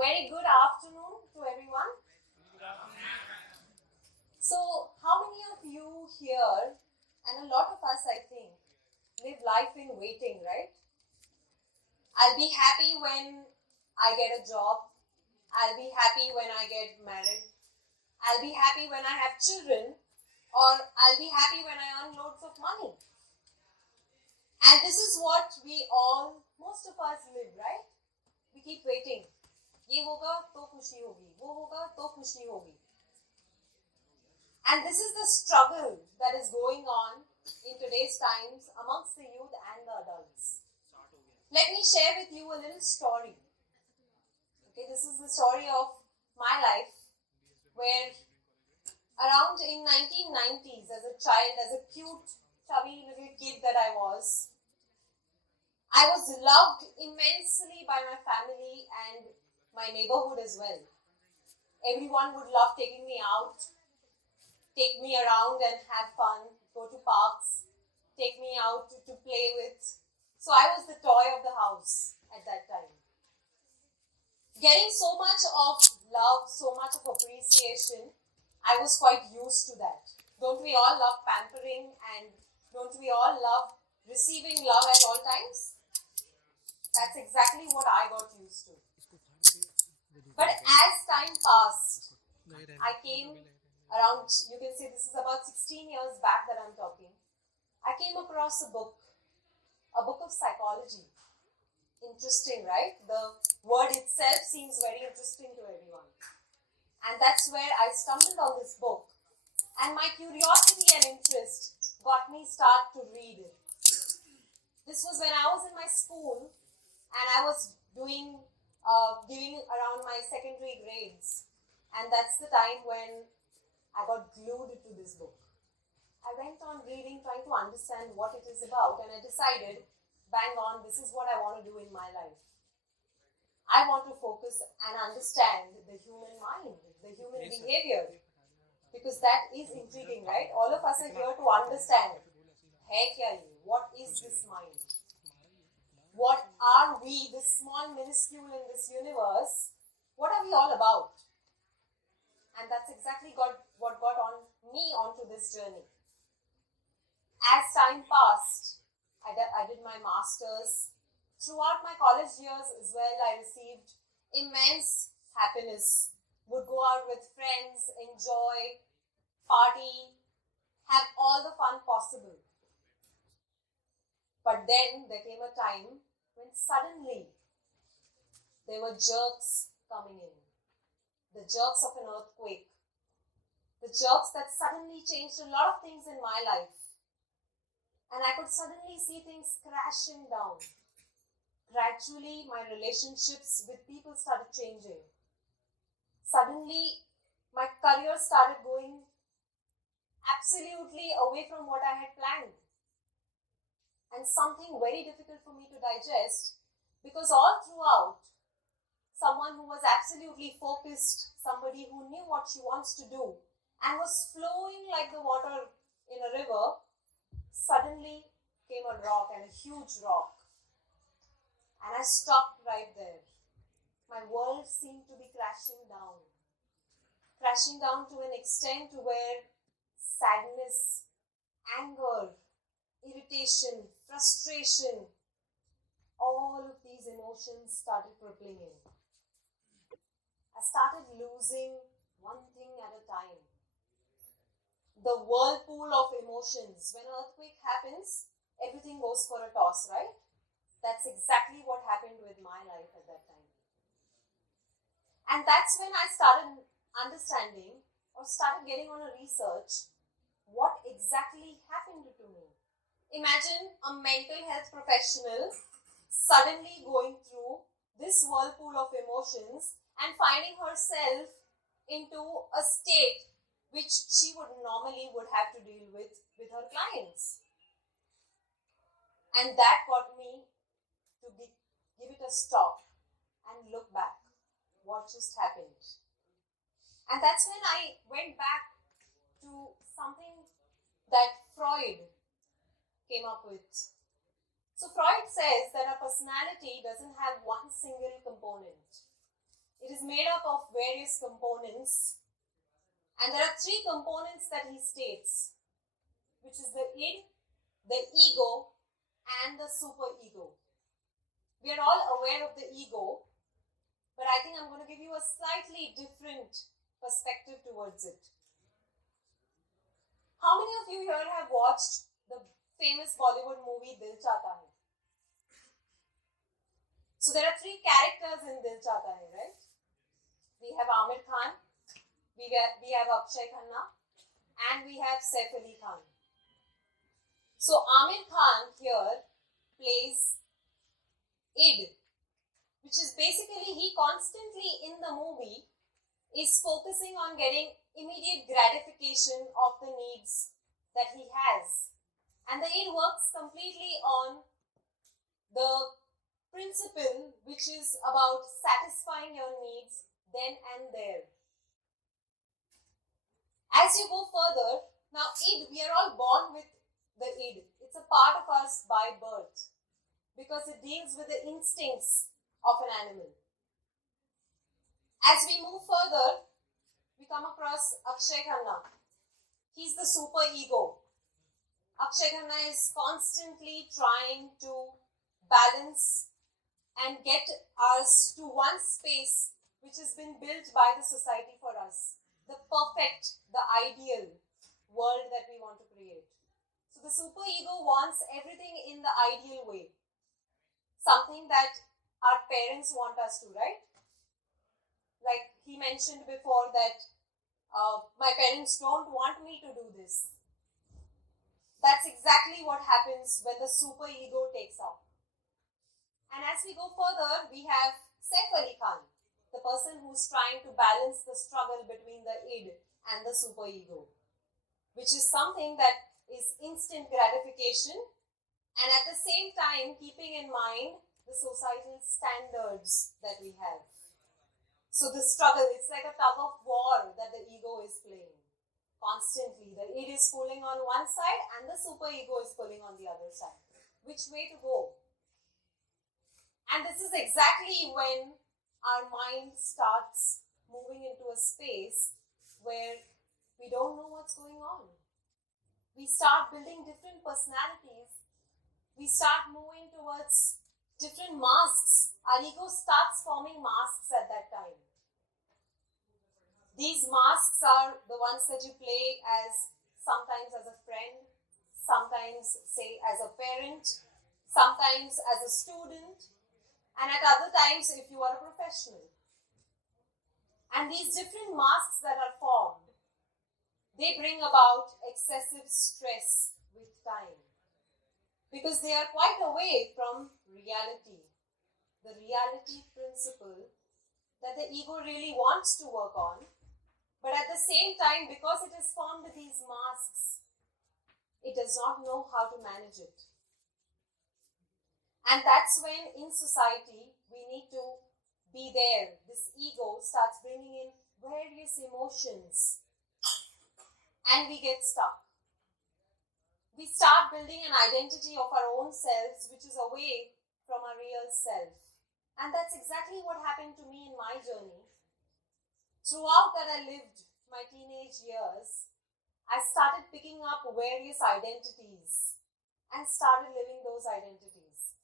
very good afternoon to everyone. So, how many of you here, and a lot of us I think, live life in waiting, right? I'll be happy when I get a job. I'll be happy when I get married. I'll be happy when I have children. Or I'll be happy when I earn loads of money. And this is what we all, most of us live, right? We keep waiting. ये होगा तो खुशी होगी, वो होगा तो खुशी होगी. And this is the struggle that is going on in today's times amongst the youth and the adults. Let me share with you a little story. Okay, this is the story of my life, where around in 1990s, as a child, as a cute, chubby little kid that I was loved immensely by my family and my neighborhood as well. Everyone would love taking me out, take me around and have fun, go to parks, take me out to play with. So I was the toy of the house at that time. Getting so much of love, so much of appreciation, I was quite used to that. Don't we all love pampering, and don't we all love receiving love at all times? That's exactly what I got used to. But as time passed, I came around, you can say this is about 16 years back that I'm talking. I came across a book of psychology. Interesting, right? The word itself seems very interesting to everyone. And that's where I stumbled on this book. And my curiosity and interest got me start to read it. This was when I was in my school and I was giving around my secondary grades. And that's the time when I got glued to this book. I went on reading, trying to understand what it is about, and I decided, bang on, this is what I want to do in my life. I want to focus and understand the human mind, the human behavior, because that is intriguing, right? All of us are here to understand, what is this mind? What are we, this small minuscule in this universe? What are we all about? And that's exactly what got me onto this journey. As time passed, I did my master's. Throughout my college years as well, I received immense happiness. Would go out with friends, enjoy, party, have all the fun possible. But then there came a time when suddenly there were jerks coming in. The jerks of an earthquake. The jerks that suddenly changed a lot of things in my life. And I could suddenly see things crashing down. Gradually, my relationships with people started changing. Suddenly, my career started going absolutely away from what I had planned. And something very difficult for me to digest, because all throughout, someone who was absolutely focused, somebody who knew what she wants to do, and was flowing like the water in a river, suddenly came a rock, and a huge rock. And I stopped right there. My world seemed to be crashing down to an extent where sadness, anger, irritation, frustration, all of these emotions started crippling in. I started losing one thing at a time. The whirlpool of emotions. When an earthquake happens, everything goes for a toss, right? That's exactly what happened with my life at that time. And that's when I started understanding, or started getting on a research, what exactly happened to me. Imagine a mental health professional suddenly going through this whirlpool of emotions and finding herself into a state which she would have to deal with her clients. And that got me to give it a stop and look back. What just happened? And that's when I went back to something that Freud came up with. So Freud says that a personality doesn't have one single component. It It is made up of various components, and there are three components that he states, which is the id, the ego, and the superego. We are all aware of the ego, but I think I'm going to give you a slightly different perspective towards it. How many of you here have watched the famous Bollywood movie Dil Chahta Hai? So there are three characters in Dil Chahta Hai, right? We have Amir Khan, we have Akshay Khanna, and we have Saif Ali Khan. So Amir Khan here plays id, which is basically he constantly in the movie is focusing on getting immediate gratification of the needs that he has. And the id works completely on the principle which is about satisfying your needs then and there. As you go further, now id, we are all born with the id. It's a part of us by birth because it deals with the instincts of an animal. As we move further, we come across Akshay Khanna. He's the super ego. Akshay Khanna is constantly trying to balance and get us to one space which has been built by the society for us. The perfect, the ideal world that we want to create. So the super ego wants everything in the ideal way. Something that our parents want us to, right? Like he mentioned before that my parents don't want me to do this. That's exactly what happens when the super ego takes up. And as we go further, we have Saif Ali Khan, the person who's trying to balance the struggle between the id and the super ego, which is something that is instant gratification and at the same time keeping in mind the societal standards that we have. So the struggle, it's like a tug of war that the ego is playing constantly. The id is pulling on one side and the super ego is pulling on the other side. Which way to go? And this is exactly when our mind starts moving into a space where we don't know what's going on. We start building different personalities. We start moving towards different masks. Our ego starts forming masks at that time. These masks are the ones that you play as sometimes as a friend, sometimes say as a parent, sometimes as a student, and at other times if you are a professional. And these different masks that are formed, they bring about excessive stress with time because they are quite away from reality, the reality principle that the ego really wants to work on. But at the same time, because it has formed these masks, it does not know how to manage it. And that's when in society we need to be there. This ego starts bringing in various emotions and we get stuck. We start building an identity of our own selves which is away from our real self. And that's exactly what happened to me in my journey. Throughout that I lived my teenage years, I started picking up various identities and started living those identities.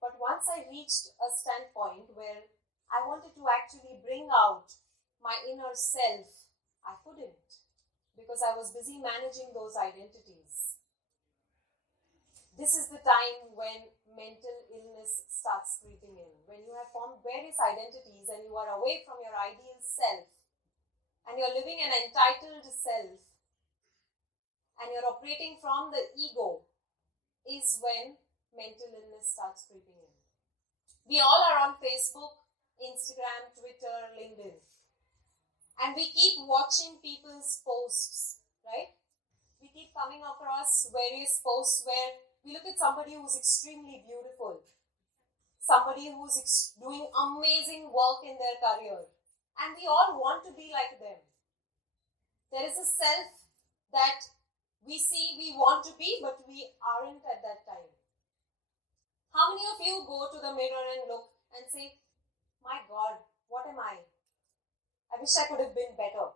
But once I reached a standpoint where I wanted to actually bring out my inner self, I couldn't because I was busy managing those identities. This is the time when mental illness starts creeping in, when you have formed various identities and you are away from your ideal self and you're living an entitled self and you're operating from the ego is when mental illness starts creeping in. We all are on Facebook, Instagram, Twitter, LinkedIn. And we keep watching people's posts, right? We keep coming across various posts where we look at somebody who's extremely beautiful, somebody who's doing amazing work in their career, and we all want to be like them. There is a self that we see we want to be, but we aren't at that time. How many of you go to the mirror and look and say, my God, what am I? I wish I could have been better.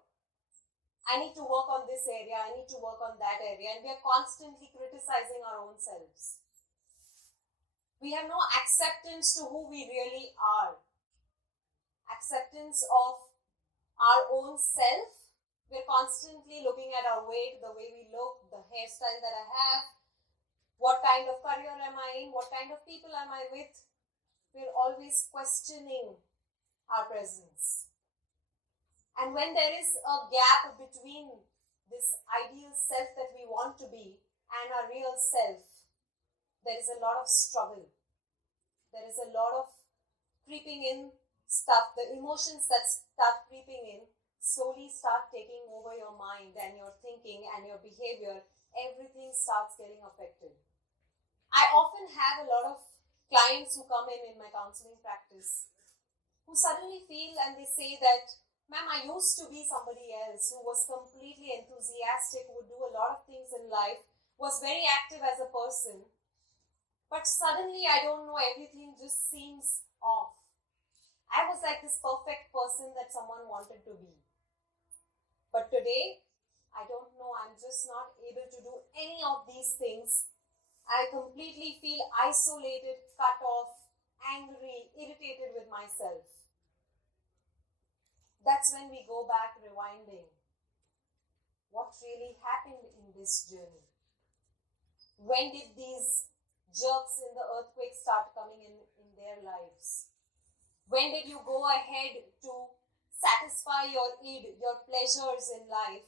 I need to work on this area, I need to work on that area, and we are constantly criticizing our own selves. We have no acceptance to who we really are. Acceptance of our own self. We're constantly looking at our weight, the way we look, the hairstyle that I have, what kind of career am I in, what kind of people am I with. We're always questioning our presence. And when there is a gap between this ideal self that we want to be and our real self, there is a lot of struggle. There is a lot of creeping in stuff. The emotions that start creeping in slowly start taking over your mind and your thinking and your behavior. Everything starts getting affected. I often have a lot of clients who come in my counseling practice who suddenly feel and they say that, ma'am, I used to be somebody else who was completely enthusiastic, would do a lot of things in life, was very active as a person, but suddenly I don't know, everything just seems off. I was like this perfect person that someone wanted to be. But today, I don't know, I'm just not able to do any of these things. I completely feel isolated, cut off, angry, irritated with myself. That's when we go back rewinding. What really happened in this journey? When did these jerks in the earthquake start coming in their lives? When did you go ahead to satisfy your id, your pleasures in life,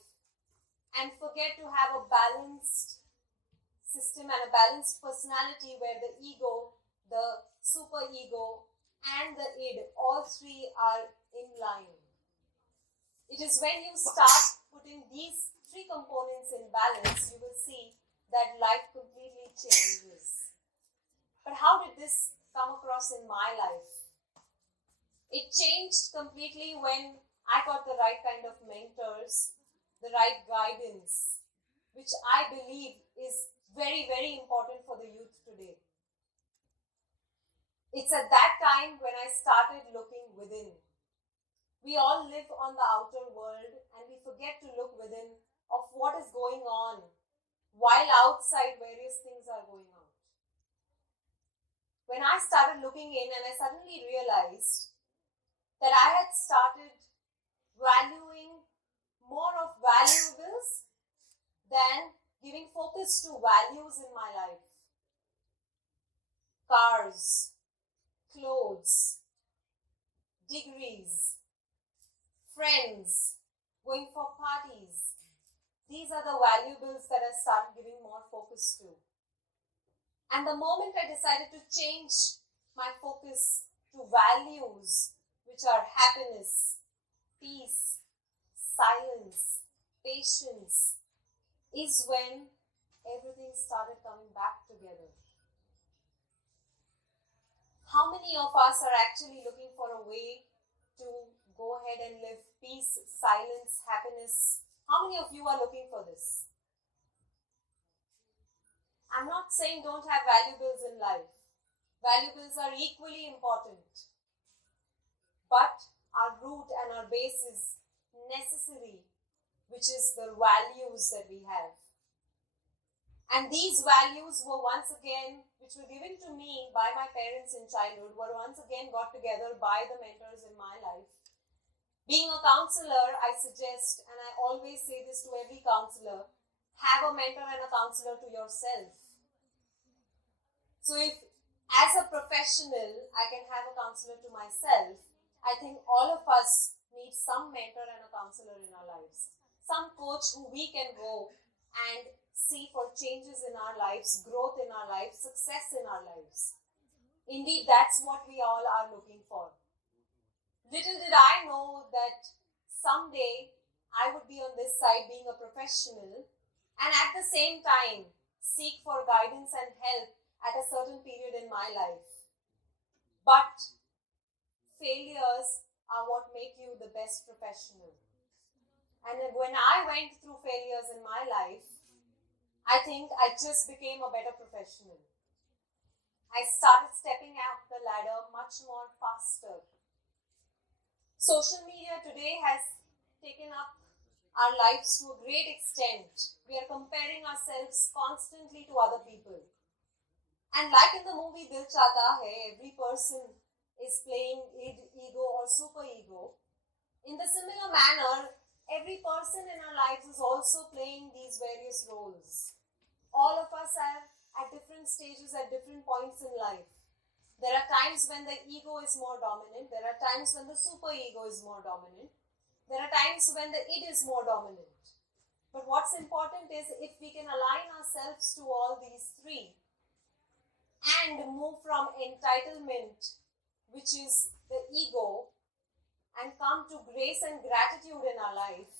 and forget to have a balanced system and a balanced personality where the ego, the superego, and the id, all three are in line? It is when you start putting these three components in balance, you will see that life completely changes. But how did this come across in my life? It changed completely when I got the right kind of mentors, the right guidance, which I believe is very, very important for the youth today. It's at that time when I started looking within. We all live on the outer world and we forget to look within of what is going on while outside various things are going on. When I started looking in and I suddenly realized that I had started valuing more of valuables than giving focus to values in my life. Cars, clothes, degrees, friends, going for parties. These are the valuables that I started giving more focus to. And the moment I decided to change my focus to values, which are happiness, peace, silence, patience, is when everything started coming back together. How many of us are actually looking for a way to go ahead and live peace, silence, happiness? How many of you are looking for this? I'm not saying don't have valuables in life. Valuables are equally important. But our root and our base is necessary, which is the values that we have. And these values were once again, which were given to me by my parents in childhood, were once again got together by the mentors in my life. Being a counselor, I suggest, and I always say this to every counselor, have a mentor and a counselor to yourself. So if, as a professional, I can have a counselor to myself, I think all of us need some mentor and a counselor in our lives. Some coach who we can go and see for changes in our lives, growth in our lives, success in our lives. Indeed, that's what we all are looking for. Little did I know that someday I would be on this side being a professional and at the same time seek for guidance and help at a certain period in my life. But failures are what make you the best professional. And when I went through failures in my life, I think I just became a better professional. I started stepping up the ladder much more faster. Social media today has taken up our lives to a great extent. We are comparing ourselves constantly to other people. And like in the movie Dil Chahta Hai, every person is playing ego or super ego. In the similar manner, every person in our lives is also playing these various roles. All of us are at different stages, at different points in life. There are times when the ego is more dominant. There are times when the super ego is more dominant. There are times when the id is more dominant. But what's important is if we can align ourselves to all these three and move from entitlement, which is the ego, and come to grace and gratitude in our life,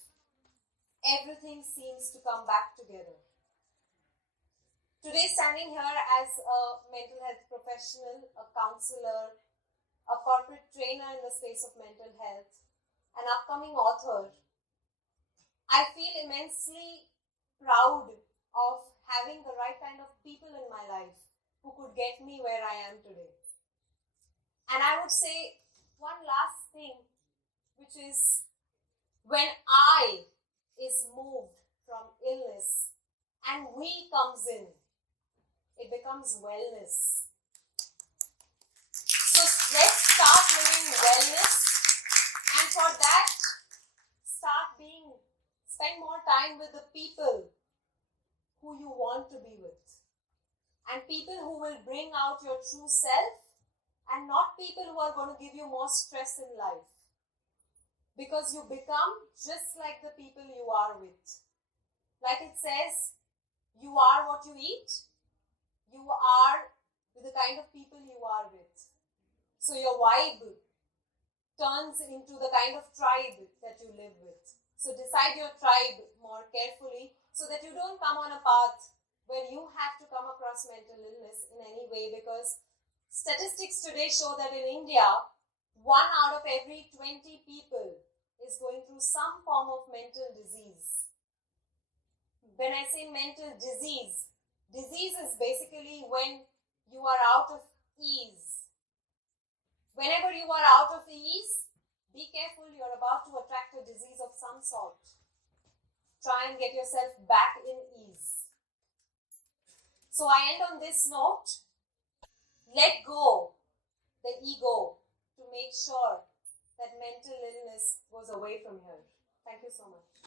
everything seems to come back together. Today, standing here as a mental health professional, a counselor, a corporate trainer in the space of mental health, an upcoming author, I feel immensely proud of having the right kind of people in my life who could get me where I am today. And I would say one last thing, which is when I is moved from illness and we comes in, it becomes wellness. So let's start living wellness, and for that, spend more time with the people who you want to be with, and people who will bring out your true self, and not people who are going to give you more stress in life. Because you become just like the people you are with. Like it says, you are what you eat. You are with the kind of people you are with. So your vibe turns into the kind of tribe that you live with. So decide your tribe more carefully so that you don't come on a path where you have to come across mental illness in any way, because statistics today show that in India, 1 out of every 20 people is going through some form of mental disease. When I say mental disease is basically when you are out of ease. Whenever you are out of ease, be careful, you're about to attract a disease of some sort. Try and get yourself back in ease. So I end on this note. Let go the ego to make sure that mental illness goes away from here. Thank you so much.